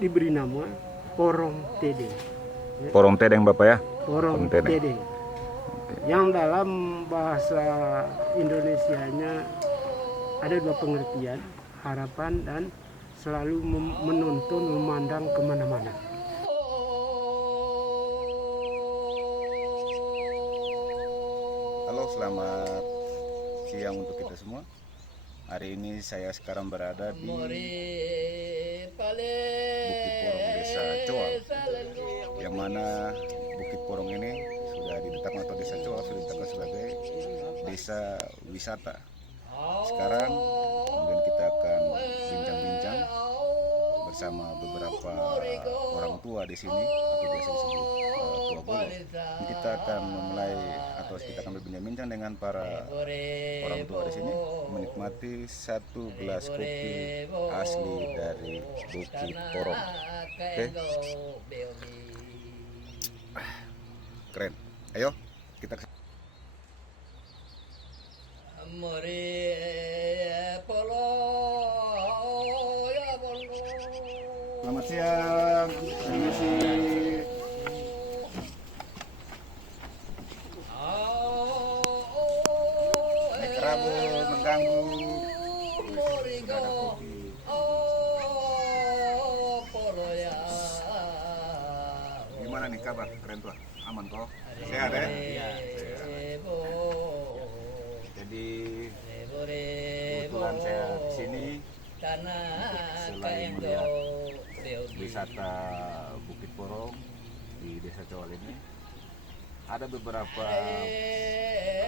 diberi nama Porong Tedeng. Porong Tedeng Bapak ya? Porong Tedeng. Yang dalam bahasa Indonesianya ada dua pengertian, harapan dan selalu menuntun, memandang kemana-mana. Halo, selamat siang untuk kita semua. Hari ini saya sekarang berada di Bukit Porong, Desa Coal. Yang mana Bukit Porong ini sudah ditetapkan, atau Desa Coal sudah ditetapkan sebagai desa wisata. Sekarang kemudian kita akan bincang-bincang bersama beberapa orang tua di sini, atau biasa disebut tua bolo. Kita akan memulai, atau kita akan berbincang-bincang dengan para orang tua di sini, menikmati satu gelas kopi asli dari Bukit Porong. Oke, keren. Ayo kita ke... Selamat siang. Terima kasih. Kerabu mengganggu. Gimana nih kabar? Keren tuh. Aman toh? Sehat ya? Iya. Jadi kebetulan saya kesini selain melihat wisata Bukit Porong di Desa Coal ini, ada beberapa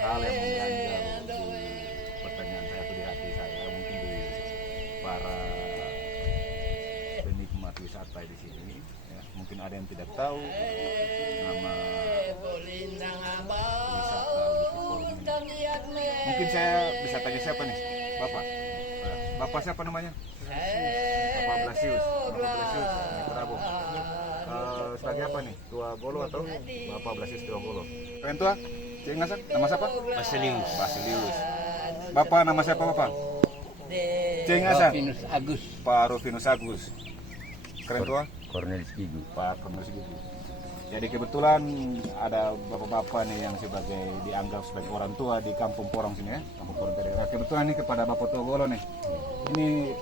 hal yang mengganjal di pertanyaan saya atau di hati saya, mungkin di para penikmat wisata di sini. Ya, mungkin ada yang tidak tahu nama wisata Bukit Porong ini. Mungkin saya bisa tanya siapa nih, Bapak? Bapak siapa namanya? Bapak Blasius. Bapak Blasius Prabowo. Sebagai apa nih? Tua Bolo atau Bapak Blasius Tua Bolo? Kalian tua? Cik Ngasak? Nama siapa? Basilius. Basilius. Bapak nama siapa Bapak? Cik Ngasak? Rufinus Agus. Pak Rufinus Agus. Keren tua? Cornelis Gigu. Pak Cornelis Gigu. Jadi kebetulan ada bapak-bapak nih yang dianggap sebagai orang tua di Kampung Porong sini ya, Kampung Porong tadi. Nah, kebetulan nih kepada Bapak Tua Bolo nih. Ini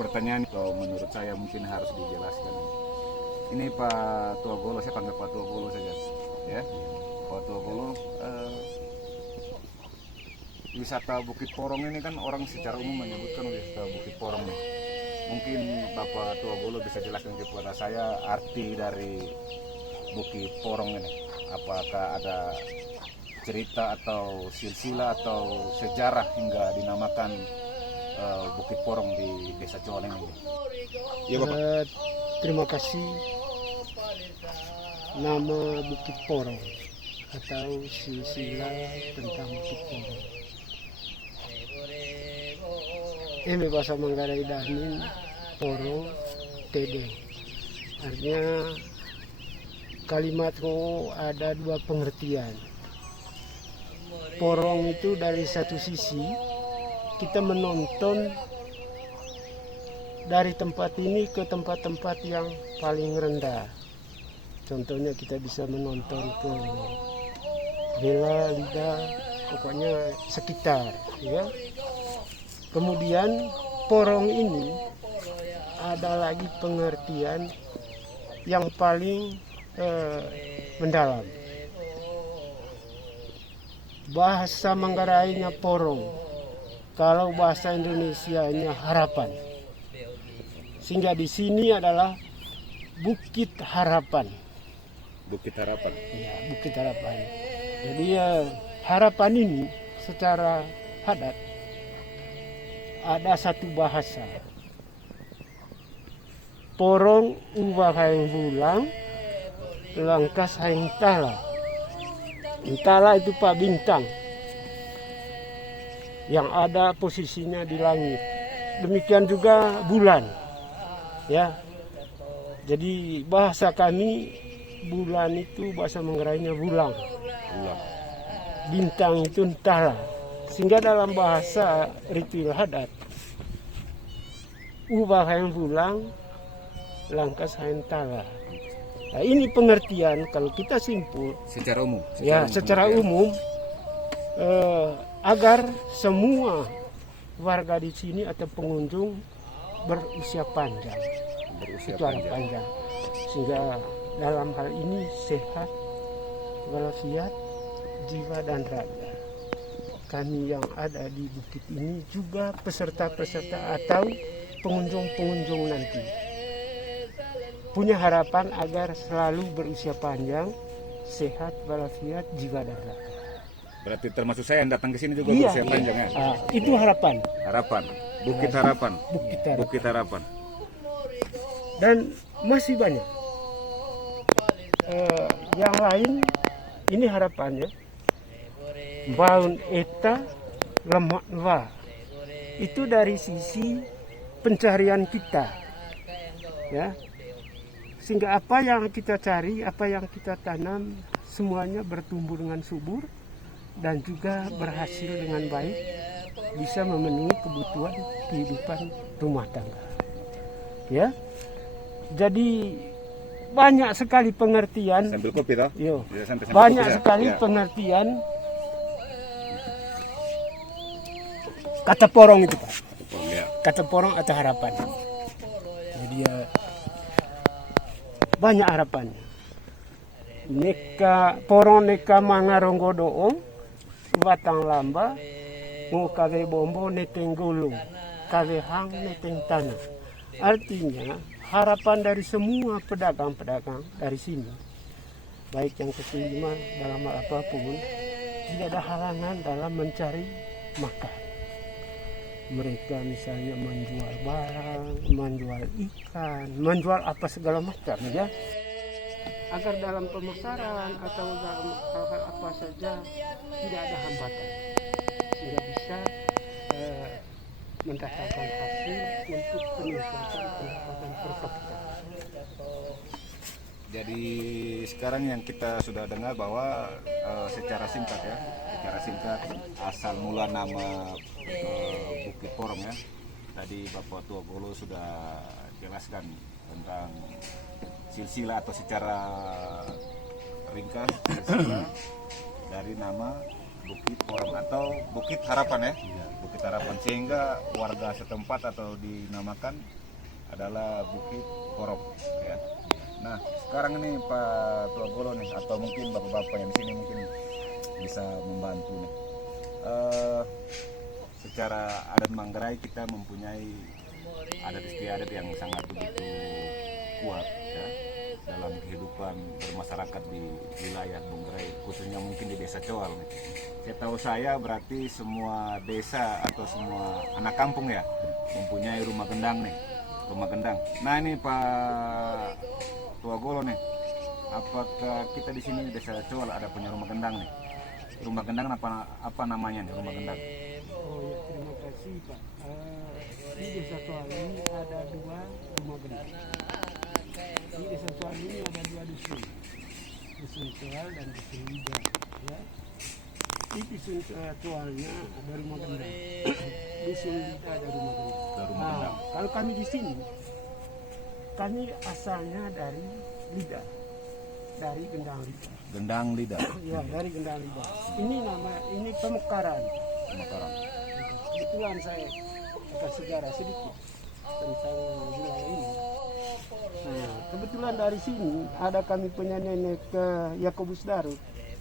pertanyaan kalau menurut saya mungkin harus dijelaskan. Ini Pak Tua Bolo, saya panggil Pak Tua Bolo saja, ya. Pak Tua Bolo, wisata Bukit Porong ini kan orang secara umum menyebutkan wisata Bukit Porong nih. Mungkin Bapak Tua Bolo bisa jelaskan kepada saya arti dari Bukit Porong ini. Apakah ada cerita atau silsilah atau sejarah hingga dinamakan Bukit Porong di Desa Coal ini? Ya, Bapak. Terima kasih. Nama Bukit Porong atau silsilah tentang Bukit Porong. Ini bahasa Manggarai Danin, Porong Tedeng. Artinya kalimat itu ada dua pengertian. Porong itu dari satu sisi kita menonton dari tempat ini ke tempat-tempat yang paling rendah. Contohnya kita bisa menonton ke Bela, Lida, pokoknya sekitar, ya. Kemudian porong ini ada lagi pengertian yang paling mendalam. Bahasa Manggarainya porong, kalau bahasa Indonesianya harapan. Sehingga di sini adalah Bukit Harapan. Bukit Harapan. Ya, Bukit Harapan. Jadi harapan ini secara adat ada satu bahasa. Porong ubah hayang bulang, langkas hayang tala. Tala itu Pak bintang yang ada posisinya di langit. Demikian juga bulan. Ya. Jadi bahasa kami bulan itu bahasa Manggarainya bulang. Bintang itu tala. Sehingga dalam bahasa ritual adat ubah hayang pulang, langkas hayang tala. Nah, ini pengertian kalau kita simpul Secara umum. secara umum agar semua warga di sini atau pengunjung berusia panjang. Berusia Itu harapannya. Sehingga dalam hal ini sehat walafiat jiwa dan raga. Kami yang ada di bukit ini juga peserta-peserta atau pengunjung-pengunjung nanti punya harapan agar selalu berusia panjang, sehat walafiat jiwa dan raga. Berarti termasuk saya yang datang ke sini juga Iya, berusia panjang ya. Itu harapan. Harapan. Bukit Harapan. Bukit Harapan. Bukit Harapan. Dan masih banyak. Yang lain ini harapannya baun eta lemak wa. Itu dari sisi pencarian kita, ya, sehingga apa yang kita cari, apa yang kita tanam semuanya bertumbuh dengan subur dan juga berhasil dengan baik, bisa memenuhi kebutuhan kehidupan rumah tangga, ya. Jadi banyak sekali pengertian. Sambil kopi toh? Yo, Ya, sambil banyak kopi, sekali ya. pengertian kata porong itu, Pak. Ya. Kata porong atau harapan. Jadi banyak harapannya. Neka porong neka mangaronggo doong batang lamba mau kawe bombo neteng gulung kawe hang neteng tanah. Artinya harapan dari semua pedagang-pedagang dari sini, baik yang kaki lima dalam hal apapun, tidak ada halangan dalam mencari makan. Mereka misalnya menjual barang, menjual ikan, menjual apa segala macam, ya, agar dalam pemasaran atau dalam hal-hal apa saja tidak ada hambatan, sehingga bisa mendatangkan hasil untuk peningkatan pendapatan per kapita. Jadi sekarang yang kita sudah dengar bahwa secara singkat asal mula nama Bukit Porong ya. Tadi Bapak Tua Golo sudah jelaskan tentang silsilah atau secara ringkas silsilah dari nama Bukit Porong atau Bukit Harapan ya. Bukit Harapan, sehingga warga setempat atau dinamakan adalah Bukit Porong ya. Nah, sekarang ini Pak Tua Golo nih, atau mungkin bapak-bapak yang di sini mungkin bisa membantu nih. Secara adat Manggarai kita mempunyai adat istiadat yang sangat begitu kuat ya dalam kehidupan bermasyarakat di wilayah Manggarai, khususnya mungkin di Desa Coal nih. Setahu saya berarti semua desa atau semua anak kampung ya mempunyai rumah gendang nih, rumah gendang. Nah ini Pak Tua Golo nih, apakah kita di sini di Desa Coal ada punya rumah gendang nih? Rumah gendang apa namanya nih rumah gendang? Oh ya, terima kasih Pak. Di Desa Coal ini ada 2 rumah gendang. Di Desa Coal ini ada 2 dusun, dusun Coal dan dusun Liga. Ya. Di dusun Coalnya ada rumah gendang, dusun Liga ada rumah gendang. Kalau kami di sini, kami asalnya dari Liga, dari Gendang Liga. Gendang Lidah. Ya, dari Gendang Liga. Ini pemekaran. Pemekaran. Kebetulan saya akan sejarah sedikit tentang wilayah ini. Nah, kebetulan dari sini ada kami punya nenek Yakobus Darut.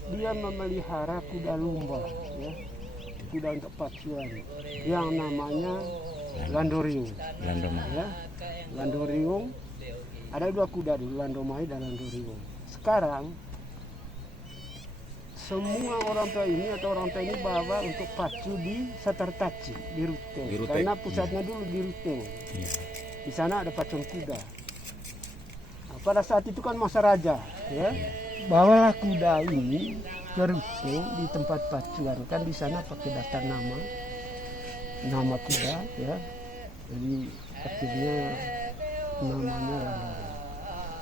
Dia memelihara kuda lumba, ya, kuda untuk pacuan, yang namanya Landoriung. Ya, Landoriung. Ada 2 kuda dulu, Landomai dan Landoriung. Sekarang semua orang tua ini bawa untuk pacu di Satartaci, di Ruteng. Karena pusatnya dulu di Ruteng. Di sana ada pacuan kuda. Nah, pada saat itu kan masa raja, ya. Bawalah kuda ini ke Ruteng di tempat pacuan. Kan di sana pakai daftar nama kuda, ya. Jadi akhirnya namanya Landoriung.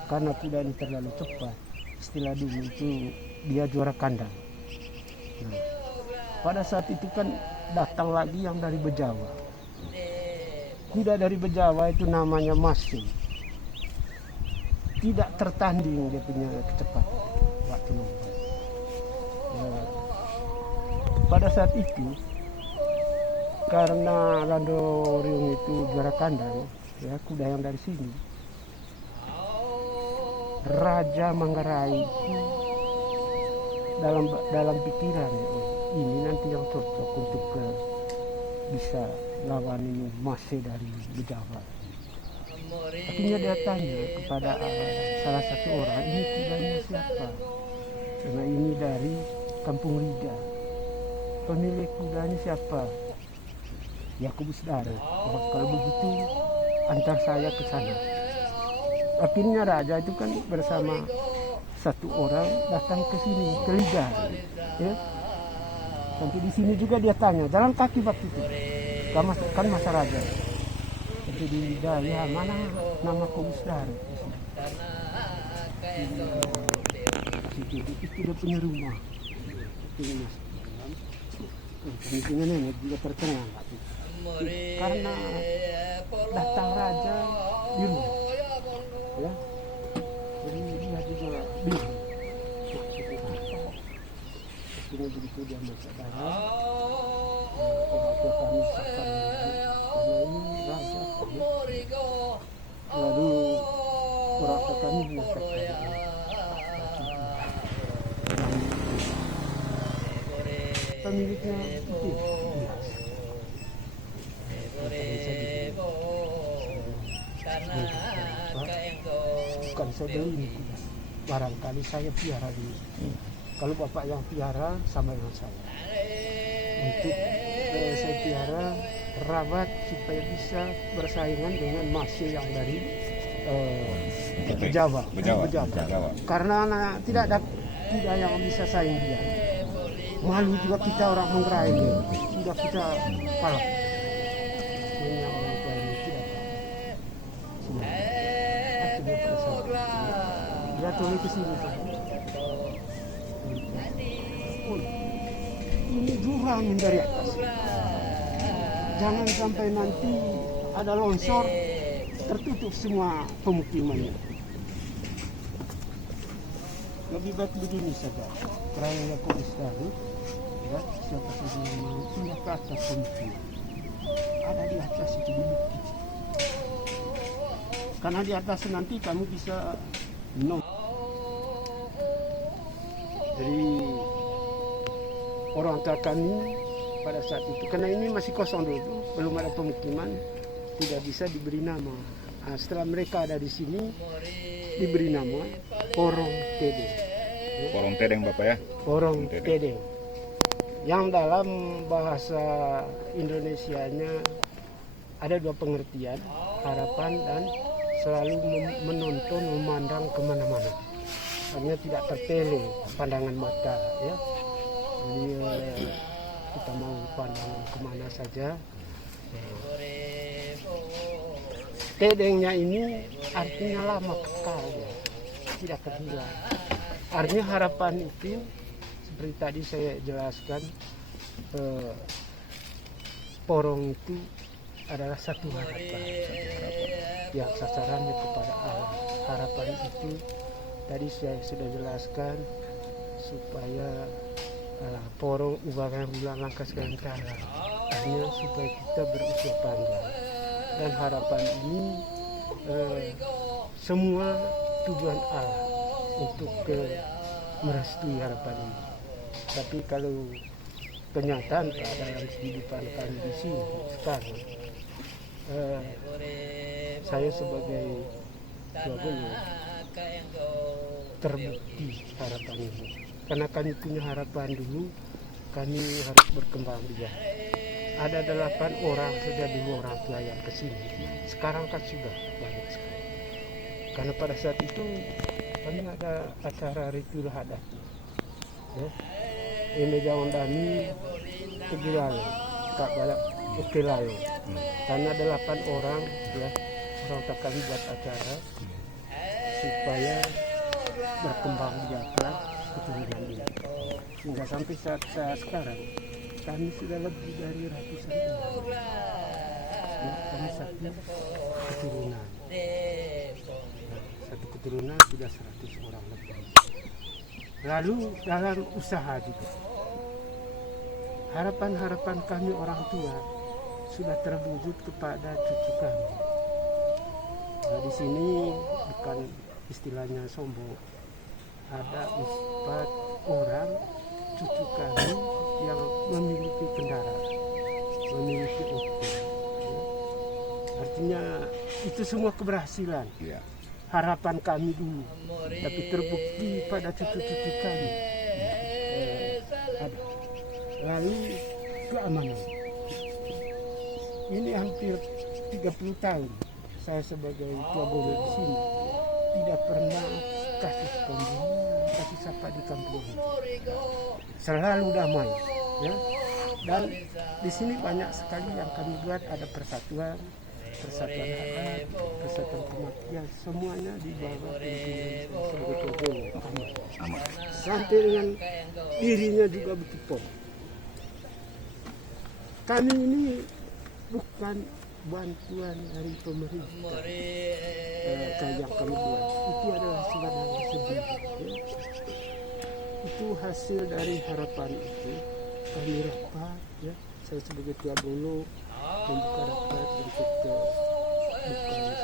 Karena kuda ini terlalu cepat, istilah dulu itu dia juara kandang. Nah, pada saat itu kan datang lagi yang dari Bejawa. kuda dari Bejawa itu namanya Masih. Tidak tertanding dia punya kecepatan waktu lomba. Ya, pada saat itu karena Landorium itu juara kandang, ya kuda yang dari sini, Raja Manggarai itu dalam pikiran, ini nanti yang cocok untuk bisa lawan ini Masih dari Bejawa. Akhirnya dia tanya kepada salah satu orang, ini kudanya siapa? Karena ini dari Kampung Liga. Pemilik kudanya siapa? Yakubus Daro. Oh, kalau begitu antar saya ke sana. Akhirnya raja itu kan bersama satu orang datang ke sini, ke Liga. Ya. Sampai di sini juga dia tanya, jalan kaki waktu itu. Kan masa raja. Sampai di Liga, ya mana nama Yakubus Daro? Itu dia punya rumah. Kemungkinannya juga terkenal. Karena datang raja di rumah, ya, jadi dia juga bingung. Akhirnya begitu dia masuk dalam, orang kami sakar karena ini raja, lalu orang kami mengatakan pemiliknya itu bukan saya beli ini kuda, barangkali saya piara dulu. Kalau bapak yang piara sama dengan saya, untuk saya piara rawat supaya bisa bersaingan dengan Masih yang dari Bejawa. Karena tidak ada kuda yang bisa saing dia. Malu juga kita orang Manggarai ini, sudah kita kalah. Yang orang tua ini tidak tahu. Akhirnya pada saat dia tolong ke sini. Oh, ini jurang dari atas. Jangan sampai nanti ada longsor, tertutup semua pemukimannya. Lebih baik begini saja. Raya Yakubus Daro, ya, siapa saja yang mau pindah ke atas pemukiman. Ada di atas itu di bukit. Karena di atas nanti kamu bisa minum. Jadi orang tua kami pada saat itu, karena ini masih kosong dulu, belum ada pemukiman, tidak bisa diberi nama. Nah, setelah mereka ada di sini, diberi nama Porong Tedeng. Porong Tedeng Bapak ya? Porong Tedeng. Yang dalam bahasa Indonesianya ada dua pengertian, harapan dan selalu menonton, memandang kemana-mana. Artinya tidak tertele pandangan mata, ya. Jadi kita mau pandangan kemana saja. Tedengnya ini artinya lama kekal, ya. Tidak terhilang. Artinya harapan itu seperti tadi saya jelaskan, porong itu adalah satu harapan yang sasarannya kepada Allah. Harapan itu tadi saya sudah jelaskan supaya porong ubangan bulan langkah sementara, artinya supaya kita berusia panjang. Dan harapan ini semua tujuan Allah untuk merestui harapan ini. Tapi kalau kenyataan dalam kehidupan kami di sini sekarang, saya sebagai suami terbukti harapan ini. Karena kami punya harapan dulu, kami harus berkembang biak. Ada 8 orang saja dulu orang tua yang kesini. Sekarang kan sudah banyak sekali. Karena pada saat itu kami ada acara ritual adat. Ya. Ini jawan kami kegilaan, tak banyak ukilayo. Karena 8 orang, ya, orang tua kami buat acara supaya berkembang biaklah keturunan ini. Hingga sampai saat sekarang kami sudah lebih dari ratusan orang. ya, kami satu keturunan. Nah, satu keturunan sudah 100 orang lebih. Lalu dalam usaha juga, harapan-harapan kami orang tua sudah terwujud kepada cucu kami. Nah, di sini bukan istilahnya sombong, ada 4 orang cucu kami yang memiliki kendaraan, memiliki Opel. Ya. Artinya itu semua keberhasilan. Ya. Harapan kami dulu, tapi terbukti pada cucu-cucu kami. Ada. Lalu keamanan. Ini hampir 30 tahun saya sebagai tua bola di sini tidak pernah kasus pembunuhan, kasus apa di kampung ini. Selalu damai, ya. Dan di sini banyak sekali yang kami buat, ada persatuan adat, persatuan kematian, semuanya di bawah pimpinan sebagai tua bola. Sampai dengan dirinya juga Bukipong. Kami ini bukan bantuan dari pemerintah kayak kami buat, itu adalah swadaya sendiri, ya. Itu hasil dari harapan itu kami rapat, ya. Saya sebagai tua bolo membuka rapat untuk buka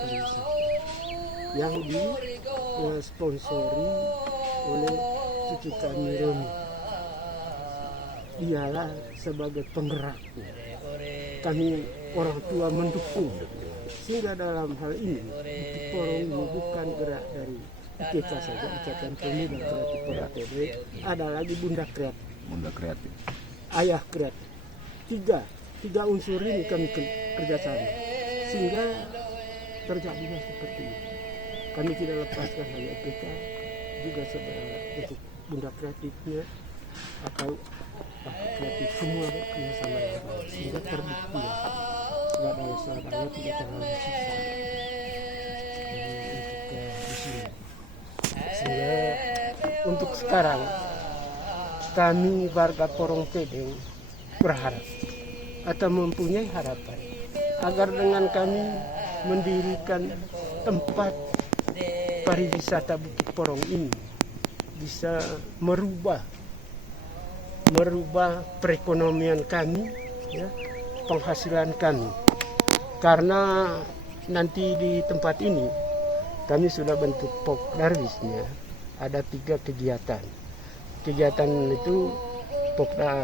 pariwisata yang disponsori oleh cucu kami Roni. Dialah sebagai penggeraknya. Kami orang tua mendukung, sehingga dalam hal ini Bukipong ini bukan gerak dari IPK saja, Ikatan Pemuda Kreatif PKTB, ada lagi Bunda Kreatif, Ayah Kreatif. Tiga unsur ini kami kerjasama, sehingga terjadinya seperti ini. Kami tidak lepaskan hanya IPK, juga untuk Bunda Kreatifnya atau kreatif, semua kerjasama yang baik, sehingga terbukti swadaya tidak terlalu susah untuk di sini. Sehingga untuk sekarang kami warga Porong Tedeng berharap atau mempunyai harapan agar dengan kami mendirikan tempat pariwisata Bukipong ini bisa merubah perekonomian kami, ya, penghasilan kami. Karena nanti di tempat ini kami sudah bentuk Pokdarwisnya, ada 3 kegiatan. Kegiatan itu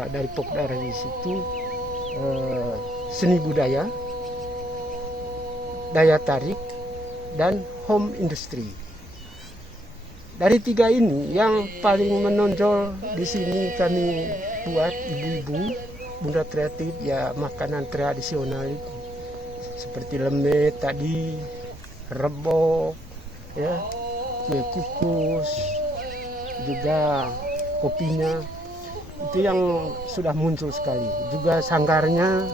dari Pokdarwis itu seni budaya, daya tarik, dan home industry. Dari 3 ini yang paling menonjol di sini kami buat ibu-ibu Bunda Kreatif, ya, makanan tradisional itu seperti lemet tadi, rebok, ya, kue kukus, juga kopinya. Itu yang sudah muncul sekali. Juga sanggarnya,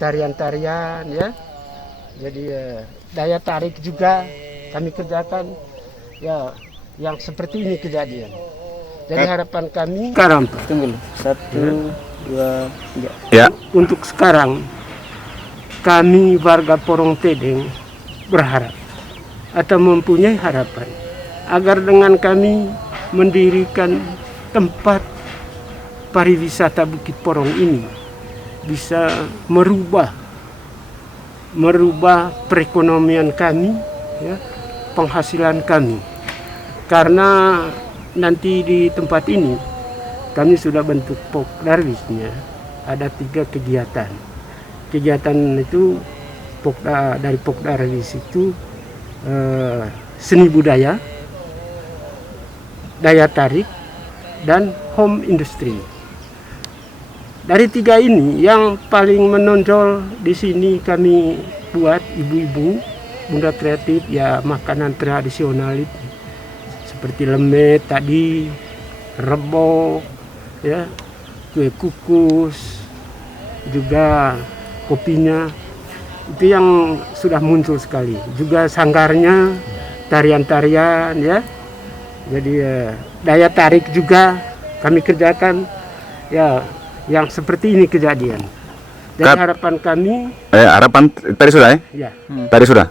tarian-tarian, ya. Jadi daya tarik juga kami kerjakan, ya, yang seperti ini kejadian. Jadi harapan kami sekarang, tunggu, 1, 2, 3. Ya. Untuk sekarang kami warga Porong Tedeng berharap atau mempunyai harapan agar dengan kami mendirikan tempat pariwisata Bukipong ini bisa merubah perekonomian kami, ya, penghasilan kami. Karena nanti di tempat ini kami sudah bentuk Pokdarwisnya, ada 3 kegiatan. Kegiatan itu dari Pokdarwis itu seni budaya, daya tarik, dan home industry. Dari 3 ini yang paling menonjol di sini kami buat ibu-ibu Bunda Kreatif, ya, makanan tradisional itu seperti lemet tadi, rebok, ya, kue kukus, juga kopinya. Itu yang sudah muncul sekali. Juga sanggarnya, tarian-tarian, ya. Jadi daya tarik juga kami kerjakan, ya, yang seperti ini kejadian. Dan harapan kami harapan tadi sudah ya? ya Tadi sudah.